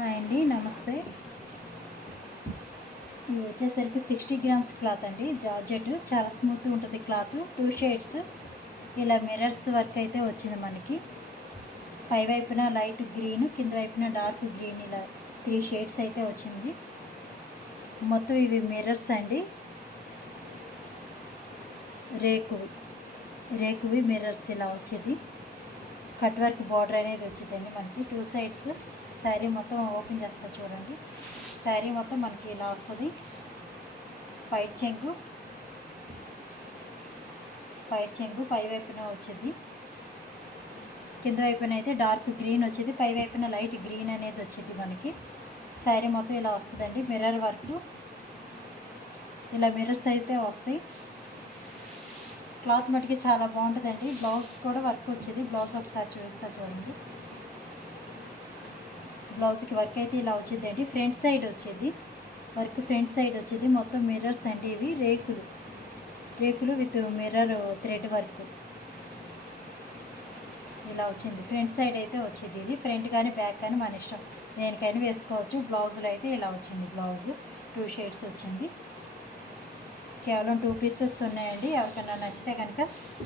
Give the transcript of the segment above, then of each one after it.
Hi అండి, నమస్తే. ఇది వచ్చేసరికి 60 గ్రామ్స్ క్లాత్ అండి. జార్జెట్ చాలా స్మూత్గా ఉంటుంది క్లాత్. 2 షేడ్స్ ఇలా మిర్రర్స్ వర్క్ అయితే వచ్చింది మనకి. పై వైపున లైట్ గ్రీన్, కింద వైపున డార్క్ గ్రీన్, ఇలా 3 షేడ్స్ అయితే వచ్చింది. మొత్తం ఇవి మిర్రర్స్ అండి. రేకువి మిర్రర్స్ ఇలా వచ్చేది. కట్ వర్క్ బార్డర్ అనేది వచ్చిందండి మనకి 2 సైడ్స్. శారీ మొత్తం ఓపెన్ చేస్తా చూడండి. శారీ మొత్తం మనకి ఇలా వస్తుంది. పైట్ చెంగు పై వైపున వచ్చింది. కింద వైపున అయితే డార్క్ గ్రీన్ వచ్చింది, పై వైపున లైట్ గ్రీన్ అనేది వచ్చింది మనకి. శారీ మొత్తం ఇలా వస్తుందండి. మిర్రర్ వర్క్ ఇలా మిర్రర్స్ అయితే వస్తాయి. క్లాత్ మటుకి చాలా బాగుంటుందండి. బ్లౌజ్ కూడా వర్క్ వచ్చింది. బ్లౌజ్ ఒకసారి చూపిస్తా చూడండి. బ్లౌజ్కి వర్క్ అయితే ఇలా వచ్చిందండి. ఫ్రంట్ సైడ్ వచ్చేది వర్క్, ఫ్రంట్ సైడ్ వచ్చేది. మొత్తం మిర్రర్స్ అండి. ఇవి రేకులు విత్ మిర్రర్ థ్రెడ్ వర్క్ ఇలా వచ్చింది. ఫ్రంట్ సైడ్ అయితే వచ్చింది. ఇది ఫ్రంట్ కానీ బ్యాక్ కానీ మన ఇష్టం, దేనికైనా వేసుకోవచ్చు. బ్లౌజ్లో అయితే ఇలా వచ్చింది. బ్లౌజ్ 2 షేడ్స్ వచ్చింది. కేవలం 2 పీసెస్ ఉన్నాయండి. ఎవరికైనా నచ్చితే కనుక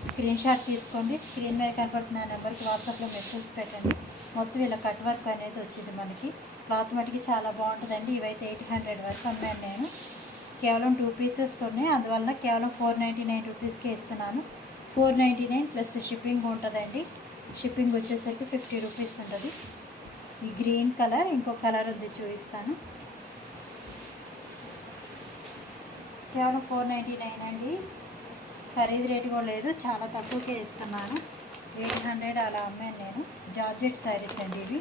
స్క్రీన్ షాట్ తీసుకోండి. స్క్రీన్ మీద కనపడుతున్న నెంబర్కి వాట్సాప్లో మెసేజ్ పెట్టండి. మొత్తం ఇలా కట్ వర్క్ అనేది వచ్చింది మనకి. క్లాత్ మటుకి చాలా బాగుంటుందండి. ఇవైతే 800 వరకు అమ్మాను నేను. కేవలం 2 పీసెస్ ఉన్నాయి, అందువల్ల కేవలం 499 రూపీస్కే ఇస్తున్నాను. 499 ప్లస్ షిప్పింగ్ ఉంటుందండి. షిప్పింగ్ వచ్చేసరికి 50 రూపీస్ ఉంటుంది. ఈ గ్రీన్ కలర్, ఇంకో కలర్ ఉంది చూపిస్తాను. కేవలం 499 అండి. ఖరీదు రేటు కూడా లేదు, చాలా తక్కువకే ఇస్తున్నాను. 800 అలా అమ్మాను నేను. జార్జెట్ శారీస్ అండి ఇవి.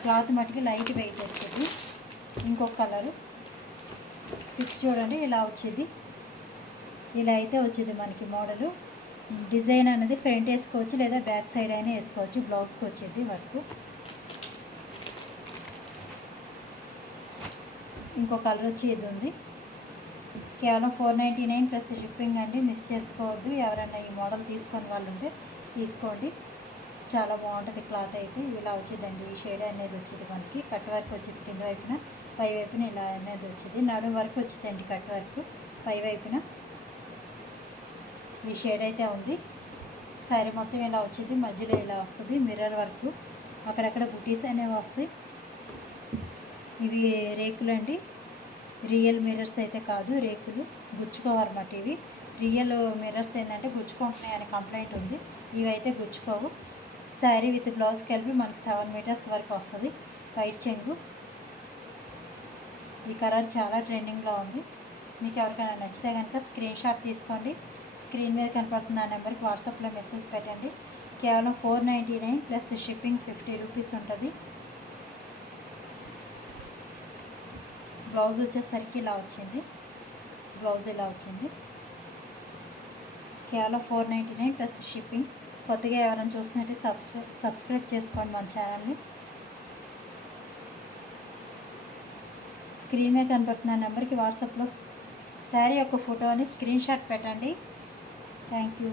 క్లాత్ మటుకి లైట్ వెయిట్ వచ్చింది. ఇంకొక కలరు పిక్ చూడండి, ఇలా వచ్చింది. ఇలా అయితే వచ్చింది మనకి మోడలు. డిజైన్ అనేది ఫ్రంట్ వేసుకోవచ్చు లేదా బ్యాక్ సైడ్ అయినా వేసుకోవచ్చు. బ్లౌజ్కి వచ్చేది వర్క్. ఇంకో కలర్ వచ్చి ఇది ఉంది. కేవలం 499 ప్లస్ షిప్పింగ్ అండి. మిస్ చేసుకోవద్దు. ఎవరైనా ఈ మోడల్ తీసుకొని వాళ్ళు ఉంటే తీసుకోండి. చాలా బాగుంటుంది క్లాత్ అయితే. ఇలా వచ్చిందండి. ఈ షేడ్ అనేది వచ్చింది మనకి. కట్ వర్క్ వచ్చింది కింద వైపున, పై వైపున ఇలా అనేది వచ్చింది. నడుము వర్క్ వచ్చిందండి కట్ వర్క్ పై వైపున. ఈ షేడ్ అయితే ఉంది. శారీ మొత్తం ఇలా వచ్చింది. మధ్యలో ఇలా వస్తుంది మిర్రర్ వర్క్. అక్కడక్కడ బుటీస్ అనేవి వస్తాయి. ఇవి రేకులు అండి. రియల్ మిర్రర్స్ అయితే కాదు, రేకులు. గుచ్చుకోవాలన్నమాట ఇవి. రియల్ మిర్రర్స్ ఏంటంటే గుచ్చుకుంటున్నాయి అని కంప్లైంట్ ఉంది. ఇవి అయితే గుచ్చుకోవు. శారీ విత్ బ్లౌజ్ కలిపి మనకి 7 మీటర్స్ వరకు వస్తుంది. వైట్ చెంగు. ఈ కలర్ చాలా ట్రెండింగ్లో ఉంది. మీకు ఎవరికైనా నచ్చితే కనుక స్క్రీన్ షాట్ తీసుకోండి. స్క్రీన్ మీద కనపడుతున్న నెంబర్కి వాట్సాప్లో మెసేజ్ పెట్టండి. కేవలం 499 ప్లస్ షిప్పింగ్ 50 రూపీస్ ఉంటుంది. బ్లౌజ్ వచ్చేసరికి ఇలా వచ్చింది. బ్లౌజ్ ఇలా వచ్చింది. కేవలం 499 ప్లస్ షిప్పింగ్. కొత్తగా ఎవరైనా చూసినట్టు సబ్స్క్రైబ్ చేసుకోండి మన ఛానల్ని. స్క్రీన్ మీద కనపడుతున్న నెంబర్కి వాట్సాప్లో శారీ యొక్క ఫోటోని స్క్రీన్ షాట్ పెట్టండి. Thank you.